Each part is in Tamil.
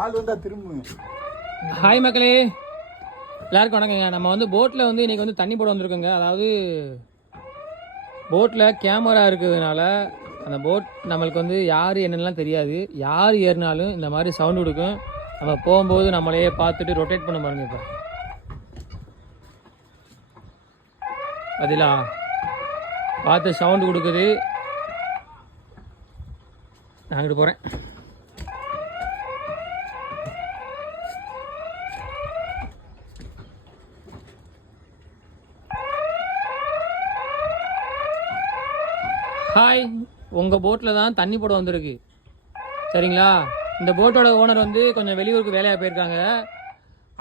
ஆள் வந்தா திரும்ப. ஹாய் மக்களே, எல்லாருக்கும் வணக்கங்க. நம்ம வந்து போட்டில் வந்து இன்றைக்கி வந்து தண்ணி போட வந்திருக்கோங்க. அதாவது போட்டில் கேமரா இருக்கிறதுனால அந்த போட் நம்மளுக்கு வந்து யார் என்னென்னலாம் தெரியாது. யார் ஏறினாலும் இந்த மாதிரி சவுண்டு கொடுக்கும். நம்ம போகும்போது நம்மளையே பார்த்துட்டு ரொட்டேட் பண்ண பாருங்க. இப்போ அதிலா பார்த்து சவுண்டு கொடுக்குது. நான் அங்கிட்டு போகிறேன். ஹாய், உங்கள் போட்டில் தான் தண்ணி போட வந்திருக்கு சரிங்களா. இந்த போட்டோட ஓனர் வந்து கொஞ்சம் வெளியூருக்கு வேலையாக போயிருக்காங்க.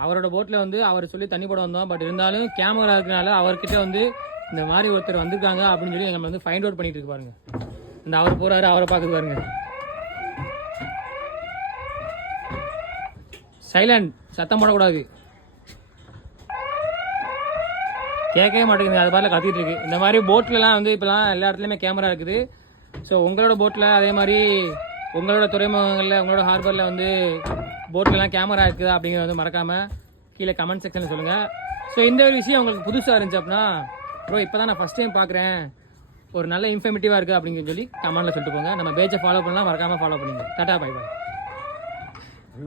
அவரோட போட்டில் வந்து அவர் சொல்லி தண்ணி போட வந்தோம். பட் இருந்தாலும் கேமரா இருக்கிறனால அவர்கிட்ட வந்து இந்த மாதிரி ஒருத்தர் வந்திருக்காங்க அப்படின்னு சொல்லி எங்களை வந்து ஃபைண்ட் அவுட் பண்ணிட்டு இருக்கு பாருங்க. இந்த அவர் போகிறாரு, அவரை பார்க்குது பாருங்க. சைலண்ட், சத்தம் போடக்கூடாது. கேட்கவே மாட்டேங்குது, அது மாதிரிலாம் கத்திட்டு இருக்கு. இந்த மாதிரி போட்லலாம் வந்து இப்போலாம் எல்லா இடத்துலையுமே கேமரா இருக்குது. ஸோ உங்களோட போட்டில் அதே மாதிரி உங்களோட துறைமுகங்களில் உங்களோட ஹார்பரில் வந்து போட்லலாம் கேமரா இருக்குதா அப்படிங்கிறத வந்து மறக்காமல் கீழே கமெண்ட் செக்ஷனில் சொல்லுங்கள். ஸோ இந்த ஒரு விஷயம் உங்களுக்கு புதுசாக இருந்துச்சு அப்படின்னா, ப்ரோ இப்போ தான் நான் ஃபஸ்ட் டைம் பார்க்குறேன், ஒரு நல்ல இன்ஃபர்மேட்டிவாக இருக்குது அப்படிங்கிற சொல்லி கமெண்ட்டில் சொல்லிட்டு போங்க. நம்ம பேஜை ஃபாலோ பண்ணலாம், மறக்காமல் ஃபாலோ பண்ணுங்க. Tata, bye bye.